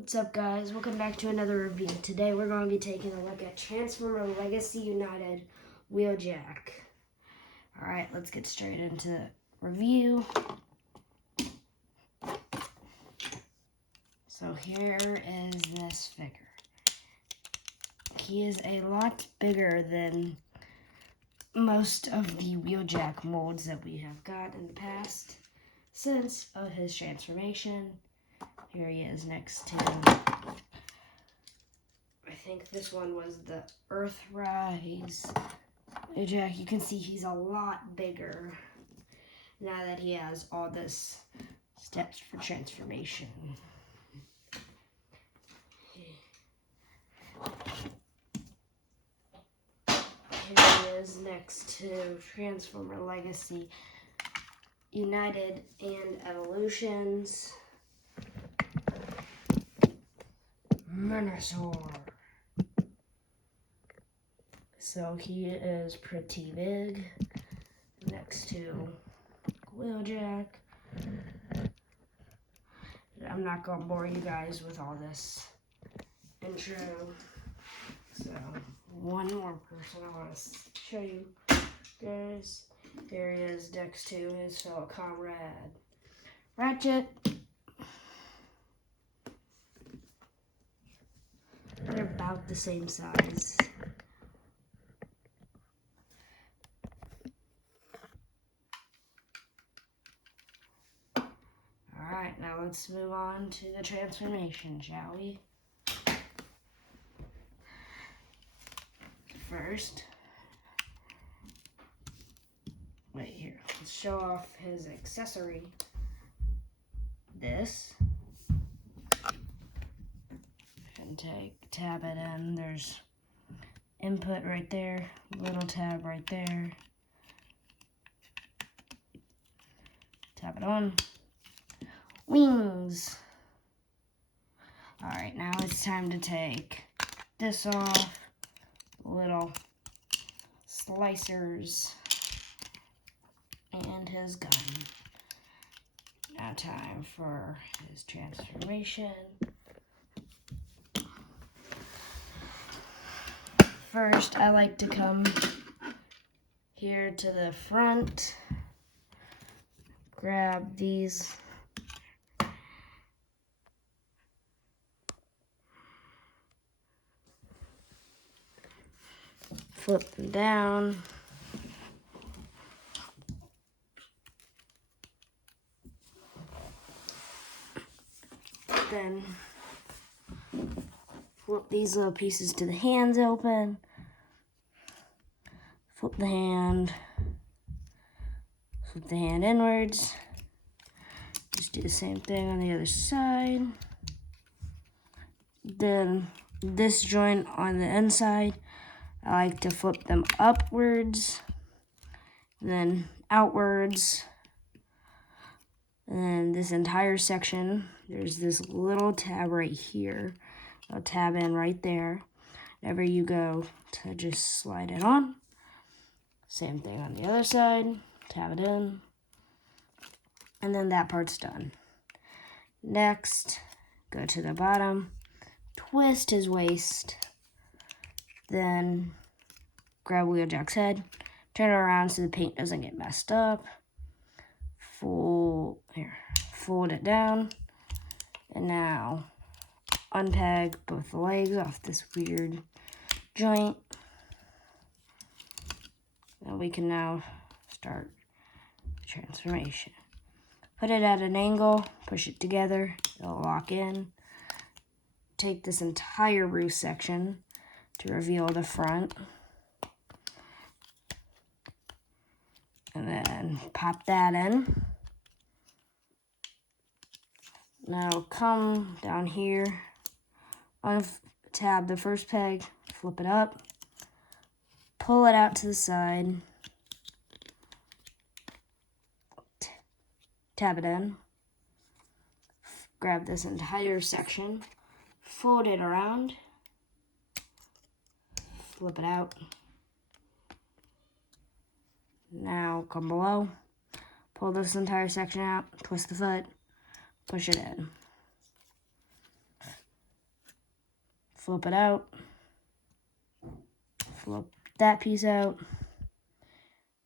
What's up, guys? Welcome back to another review. Today we're going to be taking a look at Transformer Legacy United wheeljack. Alright, let's get straight into the review. So here is this figure. He is a lot bigger than most of the wheeljack molds that we have got in the past since of his transformation. Here he is next to, I think this one was the Earthrise wheeljack. You can see he's a lot bigger now that he has all this steps for transformation. Here he is next to Transformer Legacy United and Evolutions. Minosaur. So he is pretty big next to wheeljack. I'm not gonna bore you guys with all this intro. So one more person I want to show you guys. Here he is next to his fellow comrade Ratchet. They're about the same size. Alright, now let's move on to the transformation, shall we? First, let's show off his accessory. This. And tab it in. There's input right there, little tab right there. Tap it on. Wings. Alright, now it's time to take this off. Little slicers. And his gun. Now time for his transformation. First, I like to come here to the front, grab these, flip them down, then flip these little pieces to the hands open, flip the hand inwards, just do the same thing on the other side. Then this joint on the inside, I like to flip them upwards, then outwards, and then this entire section, there's this little tab right here. I'll tab in right there. Whenever you go to just slide it on. Same thing on the other side. Tab it in. And then that part's done. Next, go to the bottom. Twist his waist. Then grab wheeljack's head. Turn it around so the paint doesn't get messed up. Fold it down. And now unpeg both the legs off this weird joint. And we can now start the transformation. Put it at an angle, push it together, it'll lock in. Take this entire roof section to reveal the front. And then pop that in. Now come down here, untab the first peg, flip it up, pull it out to the side, tab it in, grab this entire section, fold it around, flip it out. Now come below, pull this entire section out, twist the foot, push it in. flip it out, flip that piece out.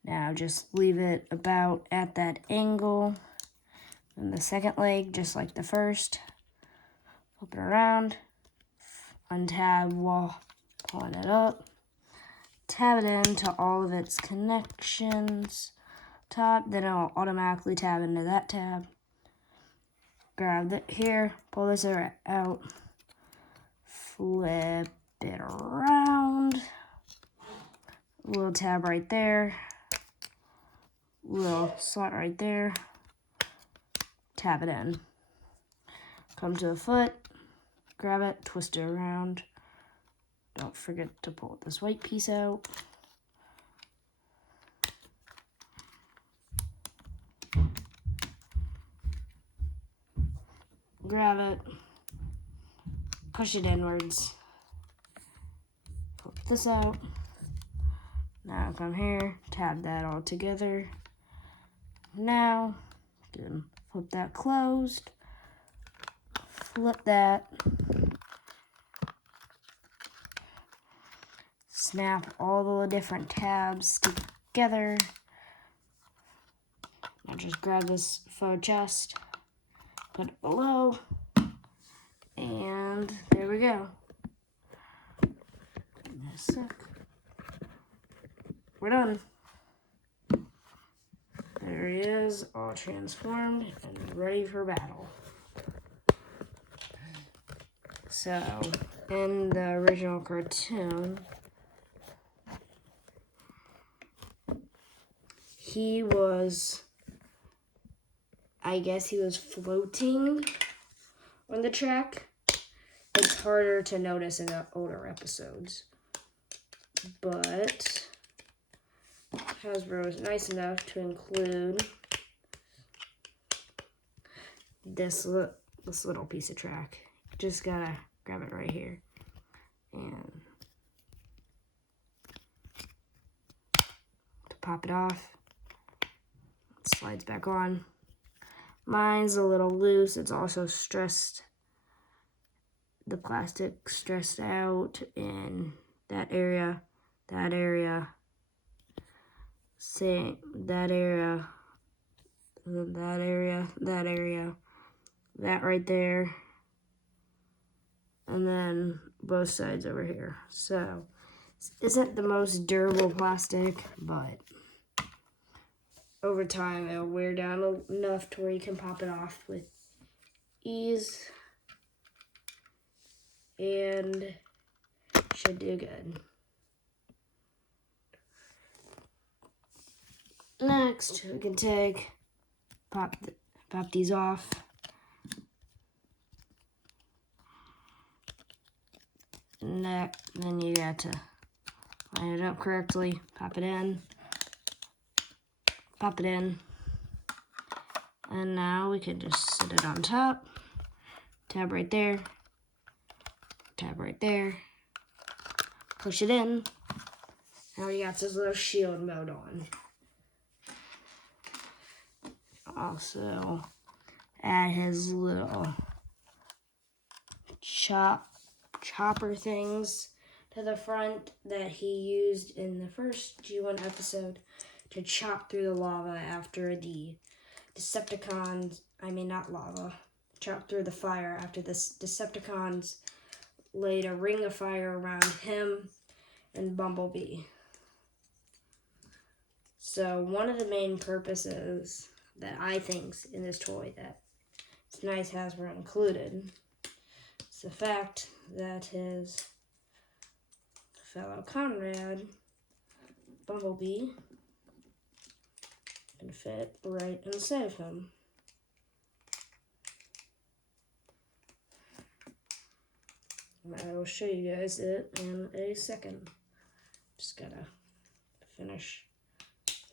Now just leave it about at that angle. And the second leg, just like the first, flip it around, untab while pulling it up, tab it into all of its connections, top, then it'll automatically tab into that tab. Grab it here, pull this out, flip it around, little tab right there, little slot right there, tab it in. Come to the foot, grab it, twist it around. Don't forget to pull this white piece out. Grab it, push it inwards, flip this out. Now come here, tab that all together. Now, then flip that closed, flip that, snap all the different tabs together. Now just grab this faux chest, put it below, and there we go. Give me a sec. We're done. There he is, all transformed and ready for battle. So, in the original cartoon, he was, I guess he was floating on the track. It's harder to notice in the older episodes. But Hasbro was nice enough to include this little piece of track. Just gotta grab it right here. And to pop it off, it slides back on. Mine's a little loose. It's also stressed. The plastic stressed out in that area, same, that area, that right there, and then both sides over here. So, this isn't the most durable plastic, but over time it'll wear down enough to where you can pop it off with ease, and should do good. Next, we can pop these off. Then you got to line it up correctly, pop it in, and now we can just sit it on top, tab right there, push it in. Now we got this little shield mode on. Also, add his little chopper things to the front that he used in the first G1 episode to chop through the lava after the Decepticons, chop through the fire after the Decepticons laid a ring of fire around him and Bumblebee. So one of the main purposes that I think's in this toy that it's nice Hasbro included is the fact that his fellow comrade, Bumblebee, can fit right inside of him. I will show you guys it in a second. Just gotta finish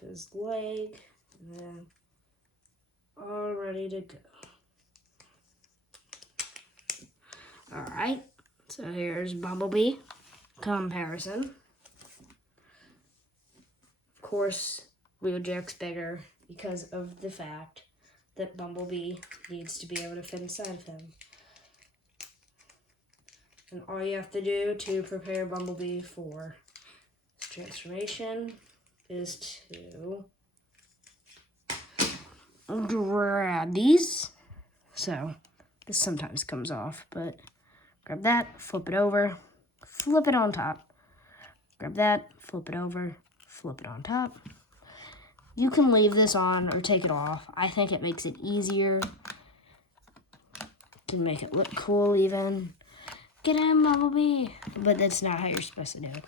his leg, and then all ready to go. Alright, so here's Bumblebee comparison. Of course, wheeljack's bigger because of the fact that Bumblebee needs to be able to fit inside of him. And all you have to do to prepare Bumblebee for his transformation is to grab these. So this sometimes comes off, but grab that, flip it over, flip it on top. Grab that, flip it over, flip it on top. You can leave this on or take it off. I think it makes it easier. Can make it look cool even. Get in, Bumblebee! But that's not how you're supposed to do it.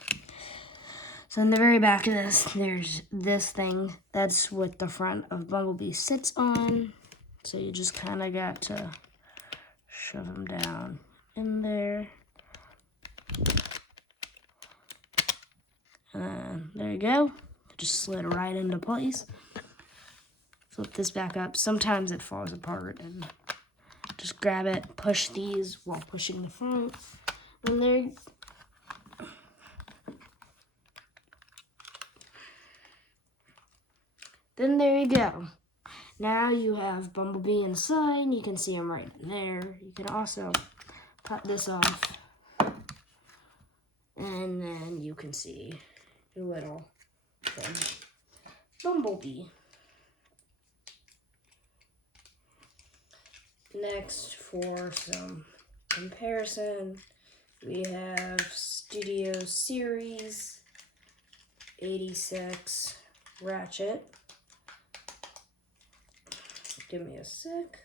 So in the very back of this, there's this thing. That's what the front of Bumblebee sits on. So you just kind of got to shove them down in there. And there you go. It just slid right into place. Flip this back up. Sometimes it falls apart, and just grab it, push these while pushing the front. And there Then there you go. Now you have Bumblebee inside. You can see him right there. You can also cut this off. And then you can see your little thing. Bumblebee. Next, for some comparison, we have Studio Series 86 Ratchet. Give me a sec.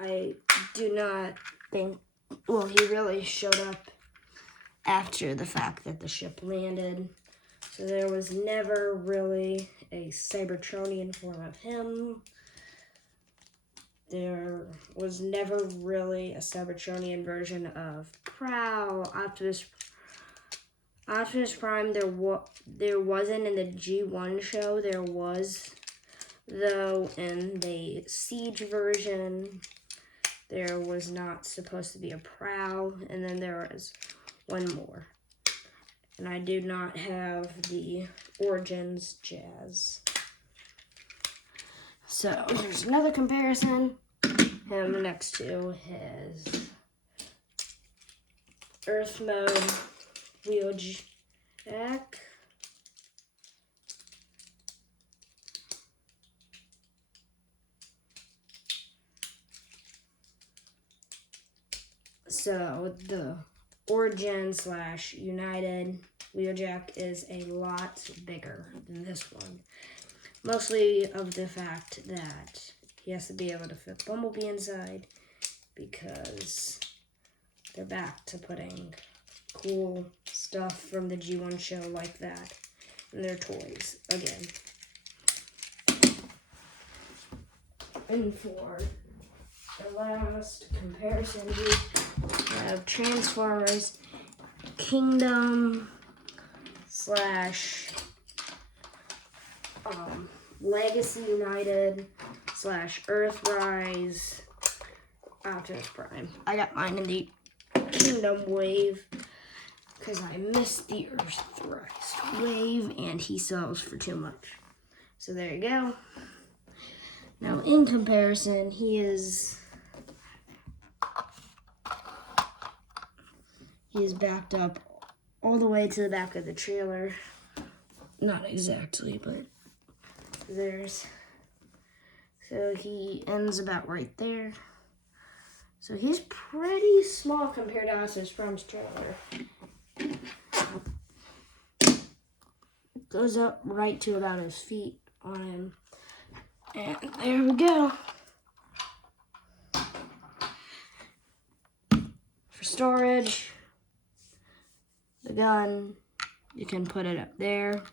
I do not think, well, he really showed up after the fact that the ship landed. So there was never really a Cybertronian form of him. There was never really a Cybertronian version of Prowl. Optimus Prime, there wasn't in the G1 show. There was, though, in the Siege version. There was not supposed to be a Prowl, and then there was one more. And I do not have the Origins Jazz. So here's another comparison. Him next to his Earth Mode wheeljack. So the Origin / United wheeljack is a lot bigger than this one. Mostly of the fact that he has to be able to fit Bumblebee inside, because they're back to putting cool stuff from the G1 show like that in their toys again. And for the last comparison, we have Transformers Kingdom / Legacy United / Earthrise Optimus Prime. I got mine in the Kingdom wave because I missed the Earthrise wave, and he sells for too much. So there you go. Now in comparison, he is backed up all the way to the back of the trailer. Not exactly, but so he ends about right there. So he's pretty small compared to Optimus Prime's trailer. Goes up right to about his feet on him. And there we go. For storage, the gun, you can put it up there.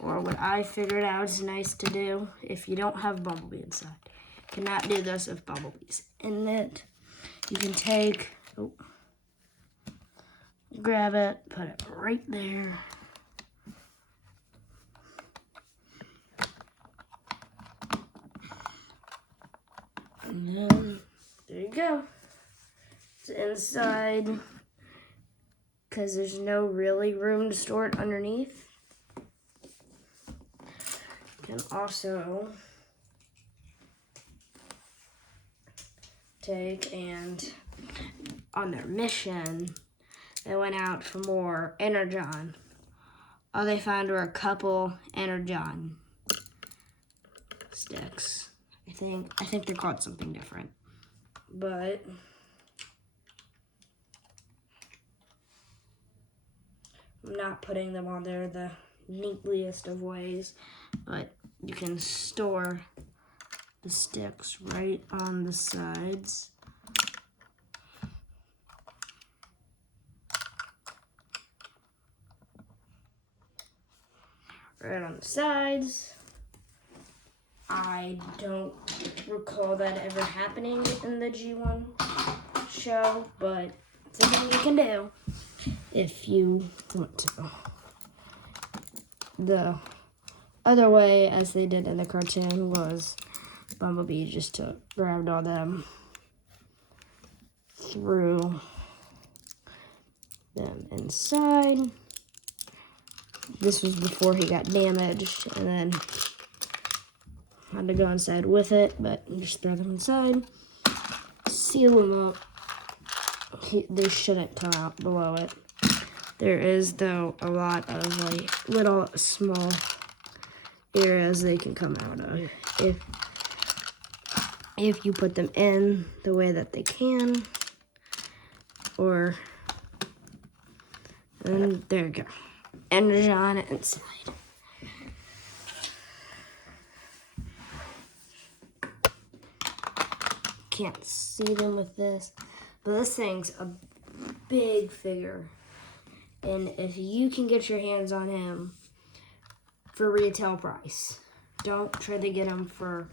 Or what I figured out is nice to do if you don't have Bumblebee inside. You cannot do this if Bumblebee's in it. You can take, grab it, put it right there. And then, there you go. inside because there's no really room to store it underneath. You can also take and on their mission, they went out for more Energon. All they found were a couple Energon sticks. I think they're called something different. But I'm not putting them on there the neatliest of ways, but you can store the sticks right on the sides. Right on the sides. I don't recall that ever happening in the G1 show, but it's something you can do if you want to. The other way, as they did in the cartoon, was Bumblebee just grabbed all them, threw them inside. This was before he got damaged, and then had to go inside with it, but just throw them inside, seal them up. They shouldn't come out below it. There is, though, a lot of like little small areas they can come out of if you put them in the way that they can. And there you go. Energon inside. Can't see them with this, but this thing's a big figure, and if you can get your hands on him for retail price, don't try to get him for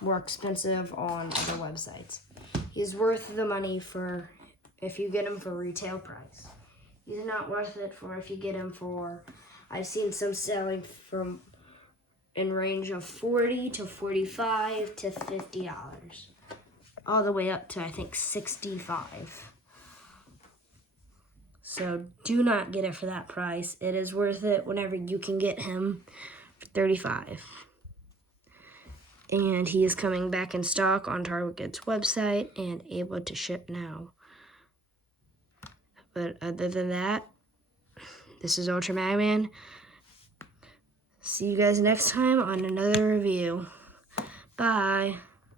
more expensive on other websites. He's worth the money for if you get him for retail price. He's not worth it for if you get him for, I've seen some selling from in range of $40 to $45 to $50. All the way up to, I think, $65. So do not get it for that price. It is worth it whenever you can get him for $35. And he is coming back in stock on Target's website and able to ship now. But other than that, this is Ultra Magman. See you guys next time on another review. Bye.